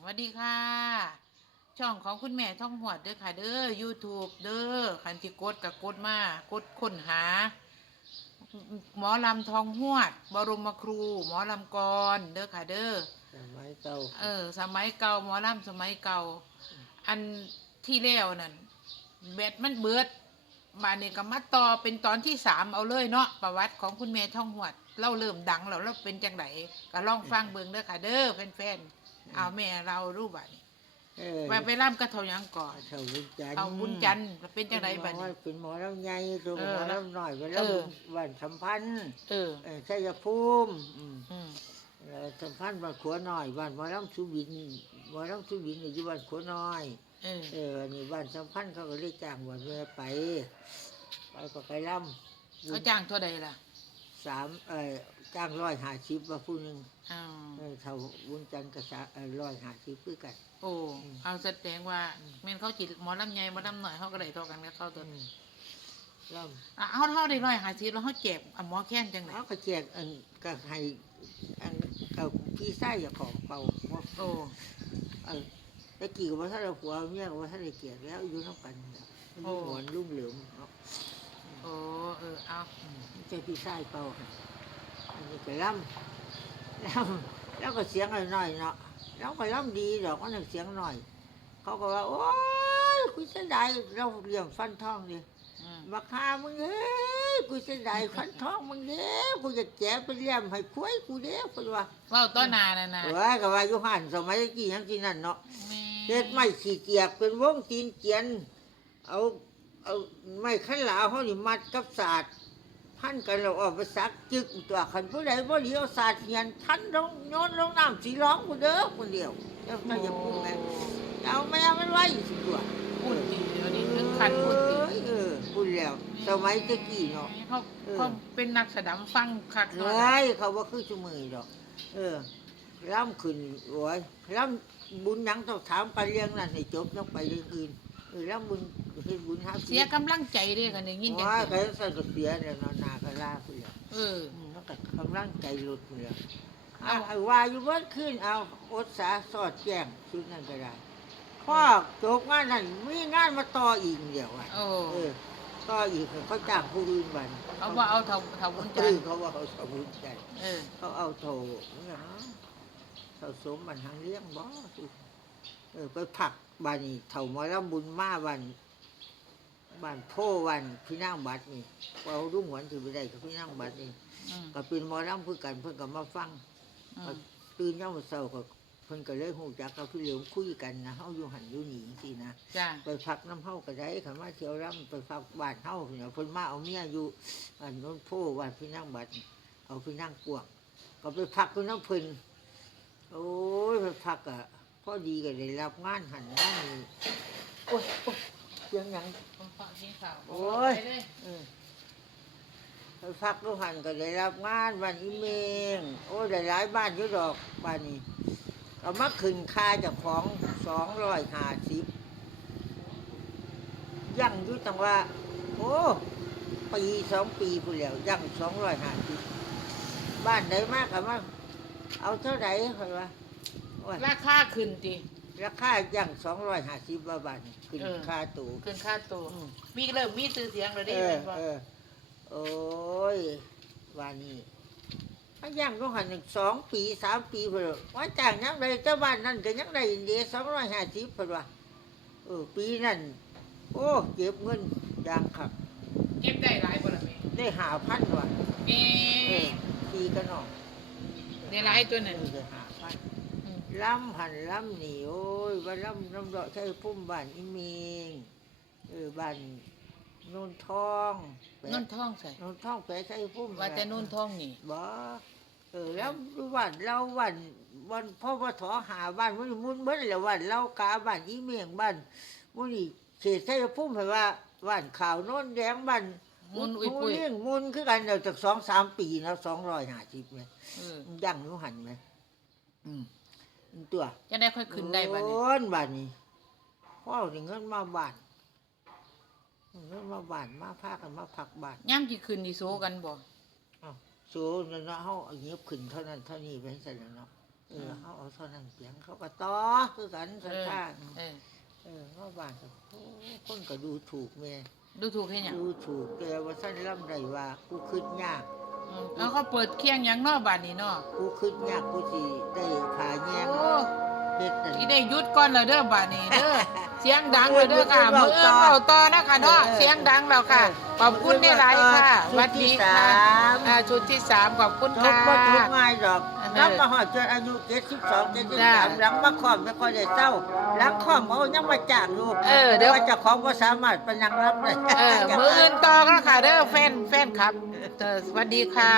สวัสดีค่ะ ช่องของคุณแม่ท่องหวดเด้อค่ะ เด้อ YouTube เด้อคันที่กดกับกดมากดค้นหา หมอลำทองหวด บรมครู หมอลำกรเด้อค่ะ เด้อ สมัยเก่าเออ สมัยเก่าหมอลำสมัยเก่า อันที่แล้วนั่นแบตมันเบิดบานนี้ก็มาต่อเป็นตอนที่สามเอาเลยเนาะประวัติของคุณแม่ท่องหวด เราเริ่มดังแล้วเราเป็นจังไดก็ลองฟังเบิ่งเด้อค่ะเด้อแฟนๆ เอาแม่เรารู้บัดนี้เออไปไปร่ำกระเทาหยังก่อน เท่าบุญจันทร์เอาบุญจันทร์เป็นจังไดบัดหมอนี้ เป็นหมอลำใหญ่ตัวเอหอมอลำหน่อยไปแล้วเออวันสัมพันธ์เออ เออชัยภูมิอืม อืมแล้วสัมพันธ์บ้านขัวน้อยบ้านหมอลำสุบินหมอลำสุบินอยู่บ้านขัวน้อย เออ เอออันนี้บ้านสัมพันธ์เขาก็เลยจ้างวันแม่ไปไปก็ไปลำเขาจ้างเท่าใดล่ะ สามเออจ้างร้อยห้าสิบว่าผู้หนึ่งอ้าวเออเท่าบุญจันทร์กับร้อยห้าสิบคือกัน โอ้เอาแสดงว่าแม่นเขาจิตหมอลำใหญ่หมอลำหน่อยเขาก็ได้เท่ากันกับเขาตัวอืมลำอะเอาเท่าได้ร้อยหาสิบแล้วเขาเจ็บอะหมอแค้นจังไดเขาก็แจกอันก็ให้อันเอาพี่ไส้อย่าของเป่าว่าโอ้เออตะกี้ก็ว่าถ้าเราผัวเมียก็ว่าถ้าได้เกลียดแล้วอยู่น้ำกันเนี่ยมันมีหวนรุ่มเหลืองเนาะโอ้เออเอาอืมไม่ใช่พี่ไส้เป่าให้อันนี้ก็ล่ำล่ำแล้วก็เสียงหน่อยๆเนาะแล้วก็ล่ำดีดอกก็นึกเสียงหน่อย เขาก็ว่า โอ๊ยกูเสียดายเราเลี้ยงฟันทองดิอืมบักฮามึงเอ้ยกูเสียดายฟันทองมึงเด้อกูจะแจกไปเลี้ยมให้คุ้ยกูเด้อพูดว่าเว้าต้นนาน่ะนะเอ้ยก็ว่าอยู่หันสมัยตะกี้ยังที่นั่นเนาะแม่เฮ็ดไม้ขี้เกียกเป็นวงตีนเกียน เอา เอาไม้ขันหลาเขานี่มัดกับศาสตร์พันกันเราเออกไปซักจึกตัวขันผู้ใดบ่ดีเอาศาสตร์เหียนทันลงโยนลงน้ำสีร้องกูเด้อคนเดียวแล้วก็อย่าพูดแม่เอาแม่มันไว้สิตัวพูดดีเดี๋ยวนี้ถึงคันพูดดีเอ้ยเออพูดแล้วสมัยตะกี้เนาะเขาเออเขาเป็นนักแสดงฟังคักเฮเนาะ้ยเขาว่าคือชั่วมือดอก เออล่ำขึ้นโอ้ยล่ำบุญหยังต้องถามไปเรื่องนั้นให้จบต้องไปเรื่องอื่น เออล่ำบุญเฮ็ดบุญหาเสียกำลังใจเด้กันได้ยินจังว่าซี่ใครใส่ก็เสียเนี่ยเนาะหนาก็ลาไปแล้วเอออืมแล้วก็กำลังใจหลุดไปแล้วเอาเอาไอ้ว่าอยู่เบิดขึ้นเอาอดสาสอดแจ้งชุดนั้นก็ได้พ่อจบงานนั้นมีงานมาต่ออีกเดียวอะโอ้เออต่ออีกเขาจ้างผู้อื่นบันเขาว่าเอาเท่าเท่าบุญเอจันอทร์เขาว่าเขาสมุนใจเออ เขาเอาโถเนี่ยเขาสมบันทางเลี้ยงบ่สิเออไปผักบานนี่เถ่ามาแล้วบุญมาวันบ้านโพวันพี่นางบัดนี่ว่าเอารุ่งหวนถือไปได้กับพี่นางบัดนี่อืมก็เป็นหมอลำเพื่อกันเพื่อนก็มาฟังอืก็มตื่นเช้ามาเศร้าก็เพิ่นก็เลยหูจักกับพี่เหลียวคุยกันนะเฮาอยู่หันอยู่หนีสินะจ้าไปพักน้ำเฮาก็ได้คันมาเที่ยวรำไปพักบ้านเฮาเนี่ยเพิ่นมาเอาเมียอยู่อันโน้นโพวันพี่นางบัดนี่เอาพี่นางกวางก็ไปพักอยู่น้ำเพิ่นโอ้ยไปพักอะพ อดีก็ได้รับงานหันงานนี่โอ้ยโอ้ยเสียังหยัง ผมฟังที่ข่าวโอ้ย ไปเลยเออไปพักอยู่หันก็ได้รับงานวันอีเมงโอ้ยได้หลายบ้านอยู่ดอกบ้านนี้ก็มาขึ้นค่าจากของสองร้อยห้าสิบยั่งอยู่จังว่า โอ้ปีสองปีพูนแล้วยั่งสองร้อยห้าสิบบ้านไหนมากกับมาเอาเท่าไหร่เหรอวะ โอ้ยราคาขึ้นติราคายั่งสองร้อยห้าสิบบาทนี่ขึ้นเออค่าตูขึ้นค่าตัวอืมมีเริ่มมีชื่อเสียงแล้วเอได้อแม่นบ่เออโอ้ยว่านี่มันยั่งก็หันหนึ่งสองปีสามปีเพื่อว่าจ้างยังไงเจ้าบ้านนั่นก็ยังได้อินเดียสองร้อยห้าสิบเพื่อว่าเออปีนั่นโอ้เก็บเงินอยางขับเก็บได้หลายบ่ล่ะแม่ได้หาพันว่ะเอ๊เออะปีก็นองได้หลายตัวเอนั้นอได้หาพันอืม ล้ำหันล้ำหนีโอ้ยว่าล้ำล้ำดอกใช่พุ่มบ้านอีเมงเออบ้านโนนทองแปะนุ่นท้องใส่โนนทองแปะใช่พุ่มว่าแต่นุ่นท้องนี่บ่เออแล้ววันเราวันวันพ่อปถหาบ้านมันมุนเบิ้ลแล้ววันเรากาบ้านอีเมียงบ้านมันนี่เขตใช่พุ่มให้ว่าบ้านข่าวโน้นแดงบ้านมุนอุ้ยปุ้ยเลี้ยงมุนคือกันเดี๋ยวจากสองสามปีแล้วสองร้อยห้าสิบไหมเออยั่งอยูหันไหมอืม ตัวจะได้ค่อยขึ้นได้บัดนี้โอ้นบ้านนี้พ่อถึงเงินมาบ้านเงินมาบ้านมาพากันมาพักบ้านย่ำที่ขึ้นนี่โซกันบ่สูงเนาะเฮาเอาเงียบขึ้นเท่านั้นเท่านี้ไปให้เสร็จแล้วเนาะเออเขาเอาเท่านั้นเสียงเขาก็ต่อคือกันสันทางเออเออว่าบ้านก็โอ้คนก็ดูถูกแม่ดูถูกให้หยังดูถูกแต่ว่าท่านล่ำไรว่ากูคืดยาก อืมแล้วเขาเปิดเคียงหยังเนอบาดนี้เนาะกูคืดยากกูสิได้ขาแยงโอ้ เฮ็ดนั่นที่ได้หยุดก่อนแล้วเด้อบาดนี้เด้อ เสียงดังแล้วเด้อค่ะมือเอื้อเบาต่อนะคะเนาะ เออ เสียงดังแล้วค่ะ ขอบคุณได้หลายค่ะสวัสดีค่ะชุดที่สามอ่าชุดที่สามขอบคุณจบค่ะ บ่ทุกง่ายดอกเออนับมาหอดจนอายุ72จ้า73หลังมาคอมไม่ค่อยได้เศร้าหลังคอมเอายังมาจ้างอยู่เออเดี๋ยว ว่าเจ้าของบ่สามารถไปนั่งรับได้ เออมืออื่นต่อก็ค่ะเด้อแฟนแฟนครับเออสวัสดีค่ะ